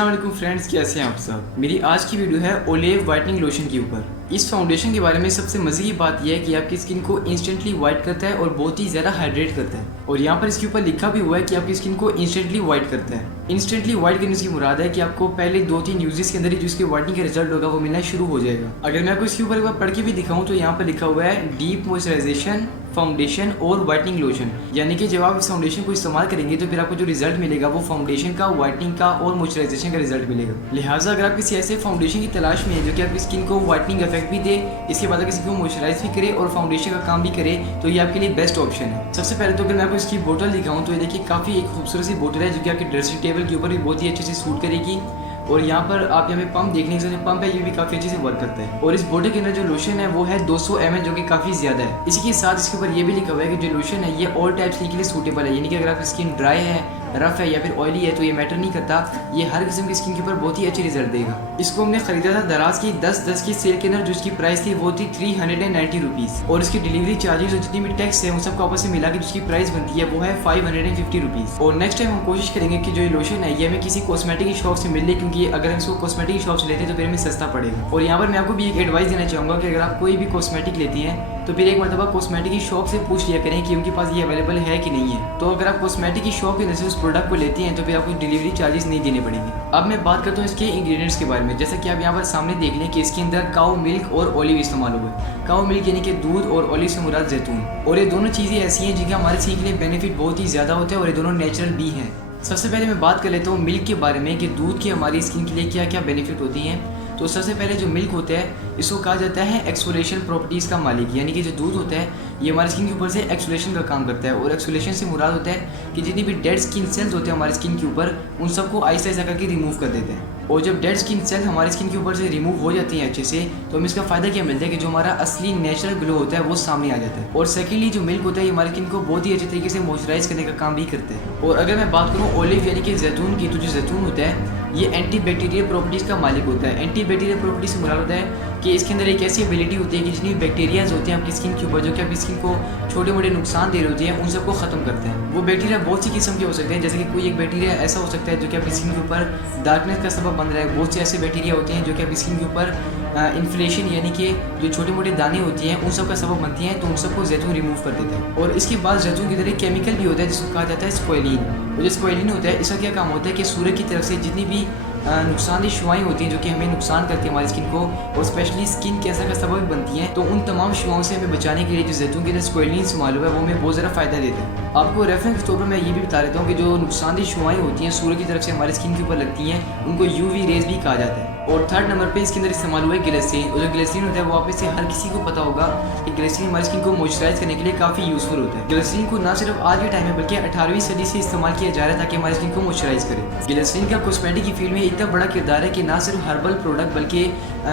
अस्सलाम वालेकुम फ्रेंड्स, कैसे हैं आप सब। मेरी आज की वीडियो है ओलेव वाइटनिंग लोशन के ऊपर। इस फाउंडेशन के बारे में सबसे मजे की बात यह है कि आपकी स्किन को इंस्टेंटली वाइट करता है और बहुत ही ज़्यादा हाइड्रेट करता है। और यहाँ पर इसके ऊपर लिखा भी हुआ है कि आपकी स्किन को इंस्टेंटली वाइट करता है। इंस्टेंटली वाइट करने की मुराद है कि आपको पहले 2-3 यूजेस के अंदर ही जो इसके वाइटनिंग का रिजल्ट होगा वो मिलना शुरू हो जाएगा। अगर मैं आपको इसके ऊपर एक बार पढ़ के भी दिखाऊँ तो यहाँ पर लिखा हुआ है डीप मॉइस्चराइजेशन फाउंडेशन और वाइटनिंग लोशन, यानी कि जब आप इस फाउंडेशन को इस्तेमाल करेंगे तो फिर आपको जो रिजल्ट मिलेगा वो फाउंडेशन का, वाइटनिंग का और मॉइस्चराइजेशन का रिजल्ट मिलेगा। लिहाजा अगर आप किसी ऐसे फाउंडेशन की तलाश में है जो कि आपकी स्किन को वाइटनिंग इफेक्ट भी दे, इसके बाद किसी को मॉइस्चराइज भी करे और फाउंडेशन का काम भी करे, तो ये आपके लिए बेस्ट ऑप्शन है। सबसे पहले तो अगर मैं आपको इसकी बोतल दिखाऊँ तो ये देखिए काफ़ी एक खूबसूरत सी बोतल है जो कि आपके ड्रेसिंग टेबल के ऊपर भी बहुत ही अच्छे से सूट करेगी। और यहाँ पर आप यहाँ पे पंप देखने के पंप है, ये भी काफ़ी अच्छे से वर्क करता है। और इस बोतल के अंदर जो लोशन है वो है 200 ml, जो कि काफ़ी ज़्यादा है। इसी के साथ इसके ऊपर ये भी लिखा हुआ है कि जो लोशन है ये ऑल टाइप स्किन के लिए सूटेबल है, यानी कि अगर आपकी स्किन ड्राई है, रफ है या फिर ऑयली है तो ये मैटर नहीं करता, ये हर किस्म की स्किन के ऊपर बहुत ही अच्छे रिजल्ट देगा। इसको हमने खरीदा था दराज की 10-10 की सेल के अंदर, जो इसकी प्राइस थी वो थी 390 रुपीज़। और इसकी डिलीवरी चार्जेस और जितनी भी टैक्स है उन सबको आपस में मिला के जिसकी प्राइस बनती है वो है 550 रुपीज़। और नेक्स्ट टाइम हम कोशिश करेंगे कि जो ये लोशन है ये हमें किसी कॉस्मेटिक की शॉप से मिल ले, क्योंकि अगर हम इसको कॉस्मेटिक की शॉप से लेते हैं तो फिर हमें सस्ता पड़ेगा। और यहाँ पर मैं आपको भी एक एडवाइस देना चाहूँगा कि अगर आप कोई भी कॉस्मेटिक लेती हैं तो फिर एक मरतबा कॉस्मेटिक की शॉप से पूछ लिया करें कि उनके पास ये अवेलेबल है कि नहीं है। तो अगर आप कॉस्मेटिक की शॉप के अंदर से उस प्रोडक्ट को लेती हैं तो फिर आपको डिलीवरी चार्जेस नहीं देने पड़ेंगे। अब मैं बात करता हूँ इसके इंग्रेडिएंट्स के बारे में। जैसा कि आप यहाँ पर सामने देख लें कि इसके अंदर काऊ मिल्क और ऑलिव इस्तेमाल हुआ है। काऊ मिल्क यानी कि दूध और ऑलिव से मुराद जैतून। और ये दोनों चीज़ें ऐसी हैं जिनका हमारे स्किन के लिए बेनिफिट बहुत ही ज़्यादा होता है और ये दोनों नेचुरल भी हैं। सबसे पहले मैं बात कर लेता हूँ मिल्क के बारे में कि दूध की हमारी स्किन के लिए क्या क्या बेनिफिट होती हैं। तो सबसे पहले जो मिल्क होता है इसको कहा जाता है एक्सफोलिएशन प्रॉपर्टीज़ का मालिक, यानी कि जो दूध होता है ये हमारी स्किन के ऊपर से एक्सफोलिएशन का काम करता है। और एक्सफोलिएशन से मुराद होता है कि जितनी भी डेड स्किन सेल्स होते हैं हमारी स्किन के ऊपर उन सबको आहिस्ता आहिस्ता करके रिमूव कर देते हैं। और जब डेड स्किन सेल हमारी स्किन के ऊपर से रिमूव हो जाती हैं अच्छे से, तो हमें इसका फ़ायदा क्या मिलता है कि जो हमारा असली नेचुरल ग्लो होता है वो सामने आ जाता है। और सेकेंडली जो मिल्क होता है ये हमारी स्किन को बहुत ही अच्छे तरीके से मॉइस्चराइज करने का काम भी करते हैं। और अगर मैं बात करूँ ऑलिव यानी कि जैतून की, तो जो जैतून होता है ये एंटी बैक्टीरियल प्रॉपर्टीज़ का मालिक होता है। एंटी बैक्टीरियल प्रॉपर्टीज से मुराद होता है कि इसके अंदर एक ऐसी एबिलिटी होती है कि जितनी बैक्टीरियाज होते हैं आपकी स्किन के ऊपर जो कि आपकी स्किन को छोटे मोटे नुकसान दे रहे होते हैं उन सबको ख़त्म करते हैं। वो बैक्टीरिया बहुत सी किस्म के हो सकते हैं, जैसे कि कोई एक बैक्टीरिया ऐसा हो सकता है जो कि आपकी स्किन के ऊपर डार्कनेस का सबब बन रहा है। बहुत से ऐसे बैक्टीरिया होते हैं जो कि आपकी स्किन के ऊपर इन्फ्लेशन यानी कि जो छोटे मोटे दाने होती हैं उन सब का सबब बनती हैं, तो उन सबको जैतून रिमूव कर देते हैं। और इसके बाद जैतून की तरह केमिकल भी होता है जिसको कहा जाता है स्क्वालिन। और जो स्क्वालिन होता है इसका क्या काम होता है कि सूर्य की तरफ से जितनी भी नुकसानदेह शुआएँ होती हैं जो कि हमें नुकसान करती है हमारी स्किन को और स्पेशली स्किन कैंसर का सबब बनती हैं, तो उन तमाम शुआओं से हमें बचाने के लिए जो जैतून के अंदर स्क्वालिन इस्तेमाल हुआ है वो हमें बहुत ज़्यादा फ़ायदा देता है। आपको रेफरेंस के तौर पर मैं ये भी बता देता हूँ कि जो नुकसानदेह शुआएँ होती हैं सूर्य की तरफ से हमारी स्किन के ऊपर लगती हैं उनको UV रेज भी कहा जाता है। और थर्ड नंबर पे इसके अंदर इस्तेमाल हुआ है ग्लिसरीन। और जो ग्लिसरीन होता है वो आप में से हर किसी को पता होगा कि ग्लिसरीन हमारी स्किन को मॉइस्चराइज करने के लिए काफ़ी यूज़फुल होता है। ग्लिसरीन को ना सिर्फ आज के टाइम में बल्कि 18वीं सदी से इस्तेमाल किया जा रहा है ताकि हमारी स्किन को मॉइस्चराइज करे। ग्लिसरीन का कॉस्मेटिक की फील्ड में इतना बड़ा किरदार है कि ना सिर्फ हर्बल प्रोडक्ट बल्कि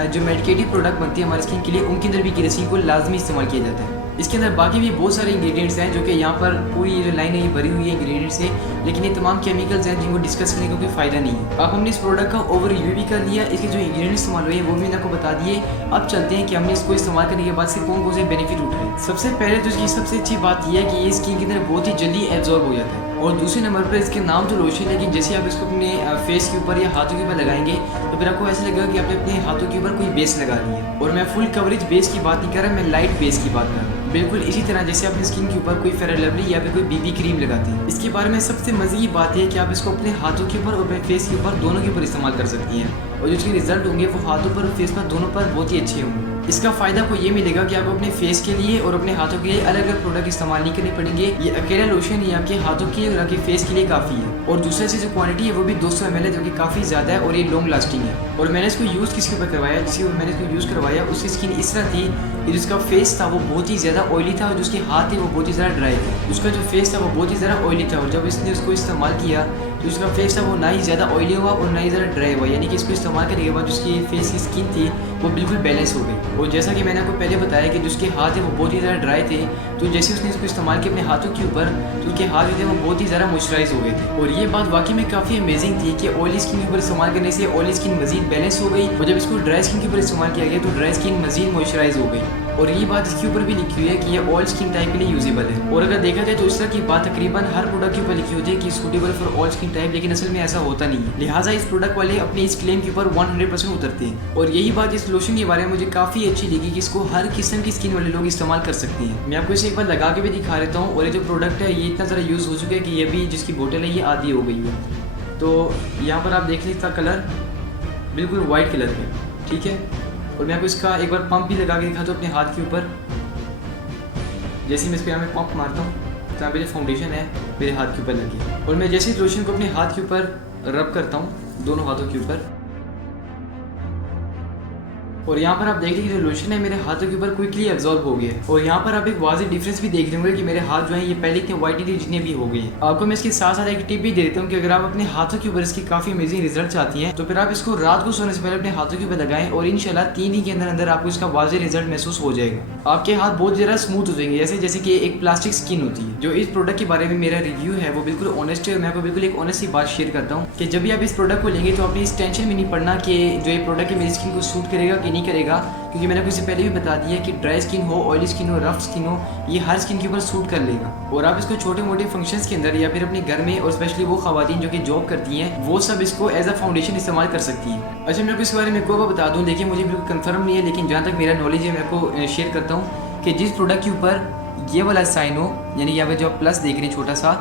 जो मेडिकेटिव प्रोडक्ट बनती है हमारी स्किन के लिए उनके अंदर भी ग्लिसरीन को लाजमी इस्तेमाल किया जाता है। इसके अंदर बाकी भी बहुत सारे इंग्रेडिएंट्स हैं जो कि यहाँ पर पूरी जो लाइन है ये भरी हुई है इंग्रेडिएंट्स से, लेकिन ये तमाम केमिकल्स हैं जिनको डिस्कस करने का कोई फ़ायदा नहीं है। अब हमने इस प्रोडक्ट का ओवरव्यू भी कर लिया, इसके जो इंग्रेडिएंट्स इस्तेमाल हुए वो भी मैंने आपको बता दिए। अब चलते हैं कि हमने इसको इस्तेमाल करने के बाद से कौन कौन से बेनिफिट उठाए। सबसे पहले तो इसकी सबसे अच्छी बात यह है कि ये स्किन के अंदर बहुत ही जल्दी एब्जॉर्ब हो जाता है। और दूसरे नंबर पर इसके नाम तो लोशन है कि जैसे आप इसको अपने फेस के ऊपर या हाथों के ऊपर लगाएंगे तो फिर आपको ऐसा लगेगा कि आपने अपने हाथों के ऊपर कोई बेस लगा ली है। और मैं फुल कवरेज बेस की बात नहीं कर रहा, मैं लाइट बेस की बात कर रहा हूँ। बिल्कुल इसी तरह जैसे अपनी स्किन के ऊपर कोई फेयर लवली या फिर कोई BB क्रीम लगाती है। इसके बारे में सबसे मजे की बात है कि आप इसको अपने हाथों के ऊपर और अपने फेस के ऊपर दोनों के ऊपर इस्तेमाल कर सकती हैं और जो इसके रिजल्ट होंगे वो हाथों पर और फेस पर दोनों पर बहुत ही अच्छे होंगे। इसका फ़ायदा आपको ये मिलेगा कि आपको अपने फेस के लिए और अपने हाथों के लिए अलग अलग प्रोडक्ट इस्तेमाल नहीं करने पड़ेंगे। ये अकेला लोशन ही आपके हाथों के और आपके फेस के लिए काफ़ी है। और दूसरे से जो क्वांटिटी है वो भी 200 ml है जो कि काफ़ी ज़्यादा है और ये लॉन्ग लास्टिंग है। और मैंने इसको यूज़ किसके ऊपर करवाया, जिसके ऊपर मैंने इसको यूज़ करवाया उसकी स्किन इस तरह थी कि जिसका फेस था वो बहुत ही ज़्यादा ऑयली था और जिसके हाथ थे वो बहुत ही ज़्यादा ड्राई थे। उसका जो फेस था वो बहुत ही ज़्यादा ऑयली था और जब इसने उसको इस्तेमाल किया तो उसका फेस था वो ना ही ज़्यादा ऑयली हुआ और ना ही ज़्यादा ड्राई हुआ, यानी कि इसको इस्तेमाल करने के बाद उसकी फेस की स्किन थी वो बिल्कुल बैलेंस हो गई। और जैसा कि मैंने आपको पहले बताया कि जो उसके हाथ है वो बहुत ही ज़्यादा ड्राई थे, तो जैसे उसने इसको इस्तेमाल किया अपने हाथों के ऊपर तो उसके हाथ जो थे वो बहुत ही ज़्यादा मॉइस्चराइज हो गए थे। और ये बात वाकई में काफ़ी अमेजिंग थी कि ऑयली स्किन के ऊपर इस्तेमाल करने से ऑयली स्किन मजीद बैलेंस हो गई, और जब इसको ड्राई स्किन के ऊपर इस्तेमाल किया गया तो ड्राई स्किन मजीद मॉइस्चराइज हो गई। और ये बात इसके ऊपर भी लिखी हुई है कि ये ऑल स्किन टाइप के लिए यूजेबल है। और अगर देखा जाए तो इस तरह की बात तकरीबन हर प्रोडक्ट के ऊपर लिखी होती है कि suitable for all skin type, लेकिन असल में ऐसा होता नहीं है। लिहाजा इस प्रोडक्ट वाले अपने इस क्लेम के ऊपर 100% उतरते हैं। और यही बात इस लोशन के बारे में मुझे काफ़ी अच्छी लगी कि इसको हर किस्म की स्किन वाले लोग इस्तेमाल कर सकते हैं। मैं आपको इसे एक बार लगा के भी दिखा देता हूँ। और ये जो प्रोडक्ट है ये इतना ज़्यादा यूज़ हो चुका है कि ये भी जिसकी बोतल है ये आधी हो गई है। तो यहाँ पर आप देख लीजिए इसका कलर बिल्कुल वाइट कलर है, ठीक है। और मैं आपको इसका एक बार पंप भी लगा के दिखाता हूँ अपने हाथ के ऊपर। जैसे ही मैं इस पर यहाँ में पंप मारता हूँ तो यहाँ पे जो फाउंडेशन है मेरे हाथ के ऊपर लगी। और मैं जैसे ही लोशन को अपने हाथ के ऊपर रब करता हूँ दोनों हाथों के ऊपर, और यहाँ पर आप देख लीजिए जो लोशन है मेरे हाथों के ऊपर क्विकली एब्जॉर्ब हो गया है। और यहाँ पर आप एक वाज़ेह डिफरेंस भी देख रहे होंगे कि मेरे हाथ जो है ये पहले इतने वाइट नहीं थे जितने भी हो गए हैं। आपको मैं इसके साथ साथ एक टिप भी दे देता हूँ कि अगर आप अपने हाथों के ऊपर इसकी काफ़ी अमेजिंग रिजल्ट चाहती हैं तो फिर आप इसको रात को सोने से पहले अपने हाथों के ऊपर लगाएं और इंशाल्लाह 3 दिन के अंदर अंदर आपको इसका वाज़ेह रिजल्ट महसूस हो जाएगा। आपके हाथ बहुत ज़्यादा स्मूथ हो जाएंगे, जैसे कि एक प्लास्टिक स्किन होती है। जो इस प्रोडक्ट के बारे में मेरा रिव्यू है वो बिल्कुल ऑनेस्ट है, और मैं आपको बिल्कुल एक ऑनेस्ट सी बात शेयर करता हूँ कि जब भी आप इस प्रोडक्ट को लेंगे तो अपनी इस टेंशन में नहीं पड़ना कि जो ये प्रोडक्ट है मेरी स्किन को सूट करेगा कि नहीं करेगा, क्योंकि मैंने आपको इससे पहले भी बता दिया कि ड्राई स्किन हो, ऑयली स्किन हो, रफ स्किन हो, ये हर स्किन के ऊपर सूट कर लेगा। और आप इसको छोटे मोटे फंक्शंस के अंदर या फिर अपने घर में, और स्पेशली वो खवातीन जो कि जॉब करती हैं वो सब इसको एज अ फाउंडेशन इस्तेमाल कर सकती हैं। अच्छा मैं आपको इसके बारे में एक और बता दूँ, देखिए मुझे बिल्कुल कंफर्म नहीं है लेकिन जहाँ तक मेरा नॉलेज है मैं आपको शेयर करता हूँ कि जिस प्रोडक्ट के ऊपर ये वाला साइन हो, यानी यहाँ पर जो आप प्लस देख रहे हैं छोटा सा,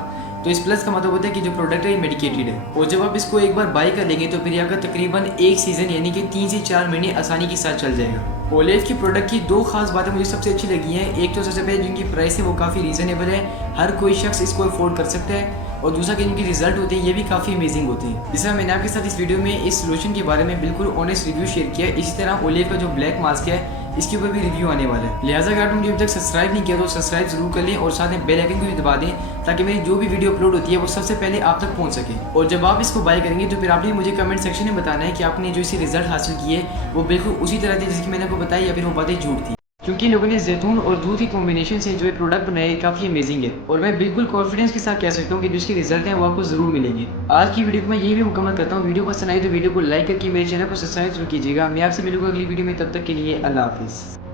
तो इस प्लस का मतलब होता है कि जो प्रोडक्ट है ये मेडिकेटेड है। और जब आप इसको एक बार बाय कर लेंगे तो फिर ये आपका तकरीबन 1 सीज़न यानी कि 3 से 4 महीने आसानी के साथ चल जाएगा। ओलेव की प्रोडक्ट की 2 खास बातें मुझे सबसे अच्छी लगी हैं। एक तो सबसे पहले जिनकी प्राइस है वो काफ़ी रीज़नेबल है, हर कोई शख्स इसको अफोर्ड कर सकता है। और दूसरा कि इनके रिजल्ट होते हैं ये भी काफ़ी अमेजिंग होते हैं। जिस तरह मैंने आपके साथ इस वीडियो में इस लोशन के बारे में बिल्कुल ऑनेस्ट रिव्यू शेयर किया, इसी तरह ओलेव का जो ब्लैक मास्क है इसके ऊपर भी रिव्यू आने वाला है। लिहाजा अगर आपने अभी तक सब्सक्राइब नहीं किया तो सब्सक्राइब जरूर कर लें और साथ में बेल आइकन को भी दबा दें ताकि मेरी जो भी वीडियो अपलोड होती है वो सबसे पहले आप तक पहुंच सके। और जब आप इसको बाय करेंगे तो फिर आपने मुझे कमेंट सेक्शन में बताना है कि आपने जो इसे रिजल्ट हासिल किए वो बिल्कुल उसी तरह थे जैसे कि मैंने आपको बताया या फिर वो बातें झूठ थी, क्योंकि लोगों ने जैतून और दूध की कॉम्बिनेशन से जो ये प्रोडक्ट बनाया है काफ़ी अमेजिंग है। और मैं बिल्कुल कॉन्फिडेंस के साथ कह सकता हूँ कि जो इसके रिजल्ट हैं वो आपको ज़रूर मिलेंगे। आज की वीडियो को मैं यही भी मुकम्मल करता हूँ। वीडियो पसंद आई तो वीडियो को लाइक करके मेरे चैनल को सब्सक्राइब जरूर कीजिएगा। मैं आपसे मिलूंगा अगली वीडियो में, तब तक के लिए अल्लाह हाफिज़।